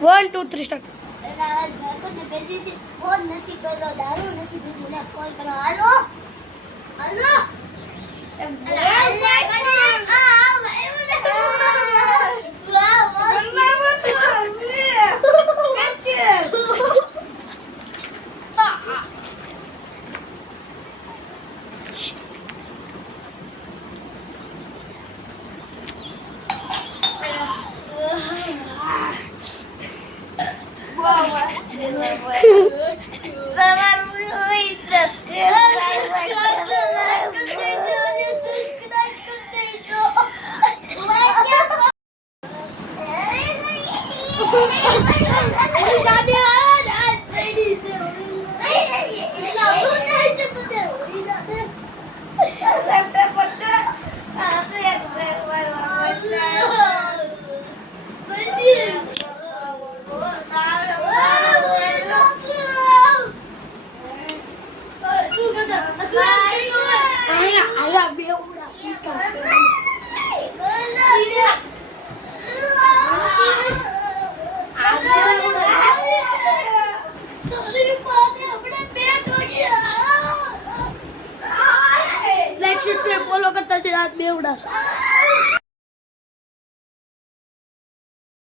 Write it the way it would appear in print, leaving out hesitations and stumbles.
1 2 3 start. Phone નથી કર્યો, દારૂ નથી પીધું ને કોલ કરો. હાલો હાલો ફોલો કરતા જ રાત બેવડા.